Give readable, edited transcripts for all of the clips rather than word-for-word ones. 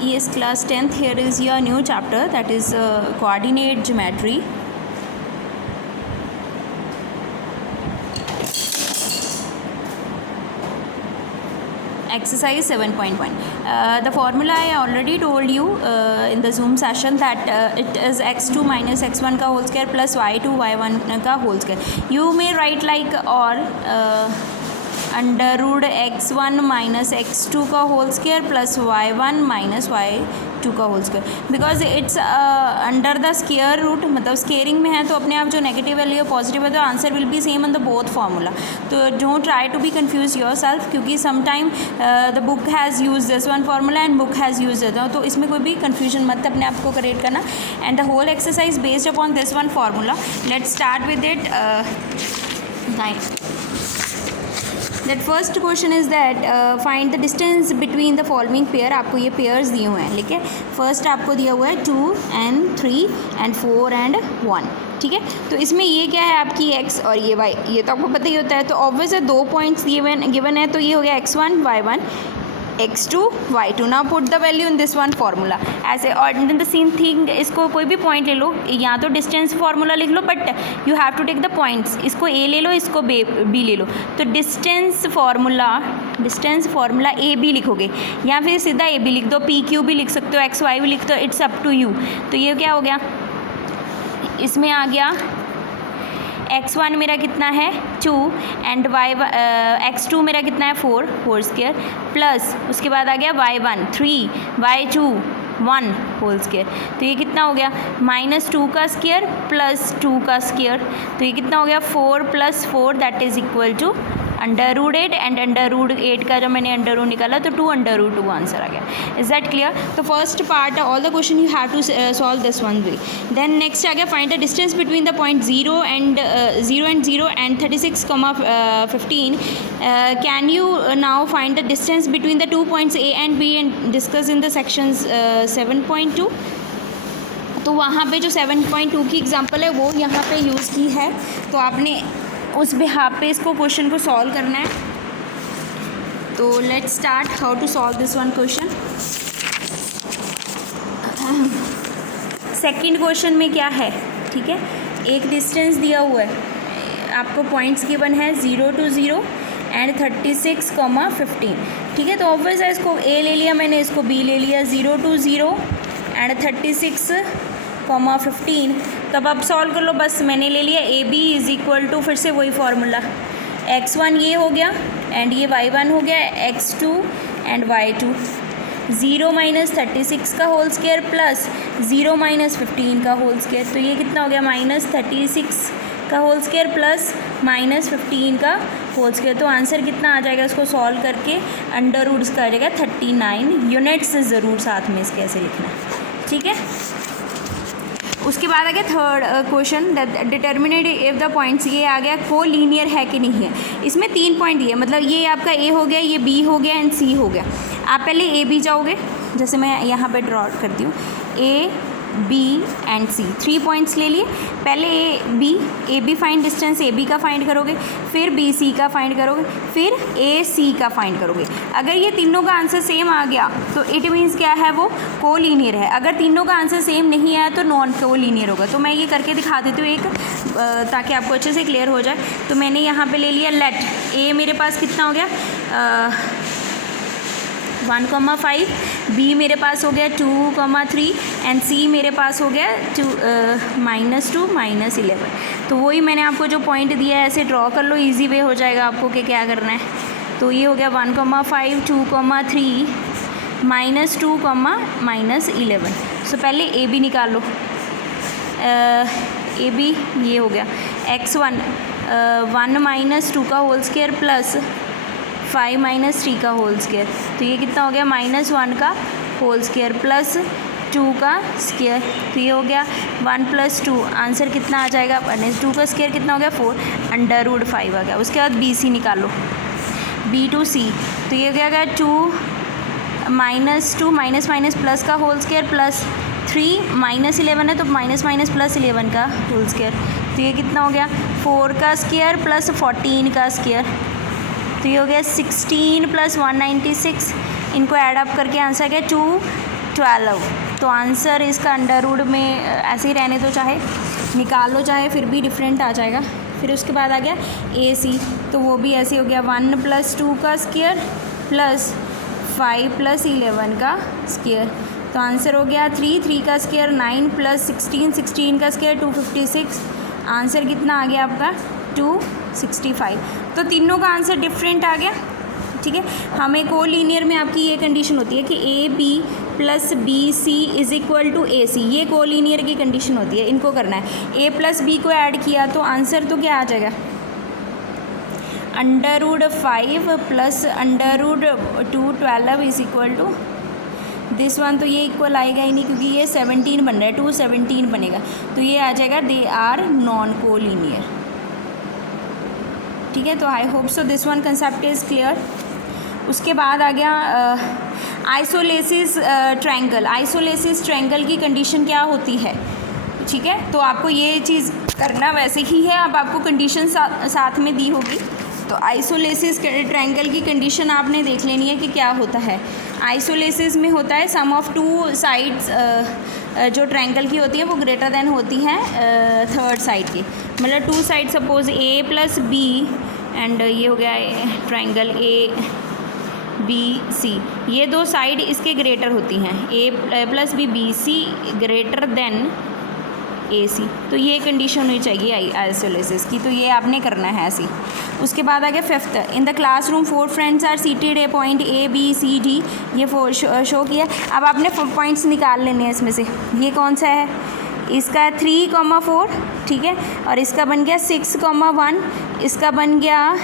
Yes, class 10th, here is your new chapter, that is coordinate geometry. Exercise 7.1. The formula I already told you in the Zoom session, that it is x2 minus x1 का whole square plus y2 y1 का whole square. You may write like or under root x1 minus x2 का whole square plus y1 minus y2 का whole square, because it's under the square root, मतलब squaring में है तो अपने आप जो नेगेटिव वैल्यू है पॉजिटिव है तो answer will be same on the both formula. तो don't try to be confuse your self, क्योंकि sometime the book has use this one formula and book has use this, तो इसमें कोई भी confusion मत अपने आप को करेक्ट करना. And the whole exercise based upon this one formula. Let's start with it. That first question is that find the distance between the following pair. आपको ये पेयर्स दिए हुए हैं, ठीक है. फर्स्ट आपको दिया हुआ है 2 and 3 and 4 and 1, ठीक है. तो इसमें ये क्या है आपकी x और ये y, ये तो आपको पता ही होता है. तो ऑब्वियस है 2 पॉइंट्स गिवन है, तो ये हो गया x1 y1 x2 y2. Now put the value in this one formula ऐसे. और द सेम थिंग, इसको कोई भी पॉइंट ले लो, या तो डिस्टेंस फार्मूला लिख लो, but you have to take the points. इसको a ले लो, इसको b ले लो. तो डिस्टेंस फार्मूला a b लिखोगे, या फिर सीधा a b लिख दो, p q भी लिख सकते हो, x y भी लिख दो, इट्स अप टू यू. तो ये क्या हो गया, इसमें आ गया x1 मेरा कितना है 2 एंड x2 मेरा कितना है 4 होल स्क्वायर, प्लस उसके बाद आ गया y1 3 y2 1 होल स्क्वायर. तो ये कितना हो गया -2 का स्क्वायर प्लस 2 का स्क्वायर. तो ये कितना हो गया 4 + 4 that is equal to √8. And √8 का जब मैंने अंडर रूट निकाला तो 2 √2 आंसर आ गया. Is that clear? तो first part all the question you have to solve this one way. Then next आ गया find the distance between the point 0 and 0 and 36, 15. Can you now find the distance between the 2 points A and B and discuss in the sections 7.2. तो वहाँ पे जो 7.2 की example है वो यहाँ पे यूज़ की है, तो आपने उस बिहाफ पे इसको क्वेश्चन को सॉल्व करना है. तो let's start how to solve this one question. Second question में क्या है, ठीक है, एक डिस्टेंस दिया हुआ है, आपको पॉइंट्स गिवन है 0 to 0 एंड 36, 15, ठीक है. तो ऑब्वियस है, इसको a ले लिया मैंने, इसको b ले लिया. 0 to 0 एंड 36, 15. तब आप सॉल्व कर लो, बस मैंने ले लिया A B is equal to, फिर से वही फार्मूला, x1 ये हो गया एंड ये y1 हो गया, x2 एंड y2. 0 - 36 का होल स्क्वायर प्लस 0 - 15 का होल स्क्वायर. तो ये कितना हो गया -36 का होल स्क्वायर प्लस -15 का होल स्क्वायर. तो आंसर कितना आ जाएगा, इसको सॉल्व करके अंडर रूट्स का आ जाएगा 39. यूनिट्स ज़रूर साथ में इसके ऐसे लिखना, ठीक है. उसके बाद आ गया third question, determinate if the points. ये आ गया को लीनियर है कि नहीं है. इसमें 3 पॉइंट दिए, मतलब ये आपका ए हो गया, ये बी हो गया एंड सी हो गया. आप पहले ए बी जाओगे, जैसे मैं यहाँ पे ड्रॉ करती हूँ, A B and C, 3 points ले लिए. पहले A B find distance A B का फाइंड करोगे, फिर बी सी का फाइंड करोगे, फिर ए सी का फाइंड करोगे. अगर ये तीनों का आंसर सेम आ गया तो इट मीन्स क्या है, वो को लीनियर है. अगर तीनों का आंसर सेम नहीं आया तो नॉन को लीनियर होगा. तो मैं ये करके दिखा देती हूँ एक, ताकि आपको अच्छे से क्लियर हो जाए. तो मैंने यहाँ पर ले लिया लेट ए, मेरे पास कितना हो गया 1,5, बी मेरे पास हो गया 2,3 एंड सी मेरे पास हो गया -2 -11. तो वही मैंने आपको जो पॉइंट दिया है ऐसे ड्रॉ कर लो, इजी वे हो जाएगा आपको कि क्या करना है. तो ये हो गया 1,5 2,3 -2, -11. सो पहले ए बी निकाल लो. ए बी ये हो गया x1 1 - 2 का होल स्क्वायर प्लस 5 - 3 का होल स्क्वायर. तो ये कितना हो गया -1 का होल स्क्वायर प्लस 2 का स्क्वायर. तो ये हो गया 1 + 2. आंसर कितना आ जाएगा, 2 का स्क्वायर कितना हो गया 4, √5 आ गया. उसके बाद बी सी निकालो, बी टू सी. तो ये क्या गया 2 -2 माइनस प्लस का होल स्क्वायर प्लस 3 -11 है तो माइनस प्लस 11 का होल स्क्वायर. तो ये कितना हो गया 4 का स्क्वायर प्लस 14 का स्क्वायर. तो ये हो गया 16 + 196. इनको ऐड अप करके आंसर क्या 2 12। तो आंसर इसका अंडर रूट में ऐसे ही रहने दो, चाहे निकाल लो चाहे, फिर भी डिफरेंट आ जाएगा। फिर उसके बाद आ गया AC, तो वो भी ऐसे हो गया 1 + 2 का स्क्वायर प्लस 5 + 11 का स्क्वायर। तो आंसर हो गया 3 का स्क्वायर 9 + 16 का स्क्वायर 256। आंसर कितना आ गया आपका 265। तो तीनों का आंसर डिफरेंट आ गया, ठीक है। हमें कोलीनियर में आपकी ये कंडीशन होती है कि AB + BC = AC, ये कोलीनियर की कंडीशन होती है, इनको करना है। A + B को ऐड किया तो आंसर तो क्या आ जाएगा, √5 + √212 दिस वन। तो ये इक्वल आएगा ही नहीं क्योंकि ये 17 बन रहा है, 217 बनेगा, तो ये आ जाएगा दे आर नॉन कोलीनियर, ठीक है। तो I hope so this one concept is clear. उसके बाद आ गया आइसोलेसिस ट्रायंगल। आइसोलेसिस ट्रायंगल की कंडीशन क्या होती है, ठीक है। तो आपको ये चीज़ करना वैसे ही है, अब आपको कंडीशन साथ में दी होगी। तो आइसोलेसिस ट्रायंगल की कंडीशन आपने देख लेनी है कि क्या होता है। आइसोलेसिस में होता है सम ऑफ 2 साइड्स जो ट्रायंगल की होती है वो ग्रेटर देन होती हैं थर्ड साइड की। मतलब 2 side suppose A + B and ये हो गया ट्रायंगल ABC, ये 2 साइड इसके ग्रेटर होती हैं, A + B BC greater than AC। तो ये कंडीशन होनी चाहिए आइसोलेसिस की, तो ये आपने करना है ऐसी। उसके बाद आ गया 5th, in the classroom 4 friends are seated a point A B C D, ये 4 शो किया। अब आपने पॉइंट्स निकाल लेने हैं इसमें से। ये कौन सा है, इसका है 3,4, ठीक है, और इसका बन गया 6,1, इसका बन गया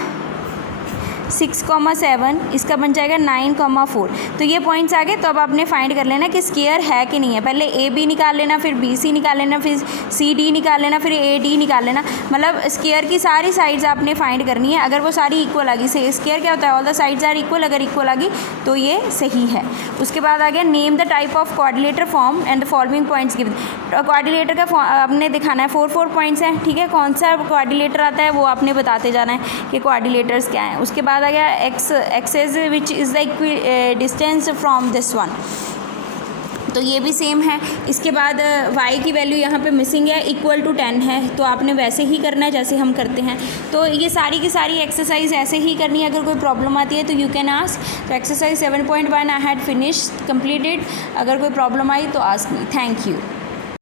6,7, इसका बन जाएगा 9,4। तो ये पॉइंट्स आ गए। तो अब आपने फाइंड कर लेना कि स्क्वायर है कि नहीं है। पहले AB निकाल लेना, फिर BC निकाल लेना, फिर CD निकाल लेना, फिर AD निकाल लेना। मतलब स्क्वायर की सारी साइड्स आपने फाइंड करनी है। अगर वो सारी इक्वल आ गई, से स्क्वायर क्या होता है, all the sides are equal, अगर इक्वल आ गई तो ये सही है। उसके बाद आ गया name the type of quadrilateral form and the following points given. Quadrilateral का आपने दिखाना है, 4 पॉइंट्स हैं, ठीक है। कौन सा क्वाड्रिलेटर आता है वो आपने बताते जाना है कि क्वाड्रिलेटर्स क्या हैं। उसके बाद आ गया axis which is the distance from this one, तो ये भी सेम है। इसके बाद y की वैल्यू यहाँ पे मिसिंग है, = 10 है, तो आपने वैसे ही करना है जैसे हम करते हैं। तो ये सारी की सारी एक्सरसाइज ऐसे ही करनी है। अगर कोई प्रॉब्लम आती है तो यू कैन आस्क। तो exercise 7.1 I had finished completed. अगर कोई प्रॉब्लम आई तो आस्क मी। Thank you.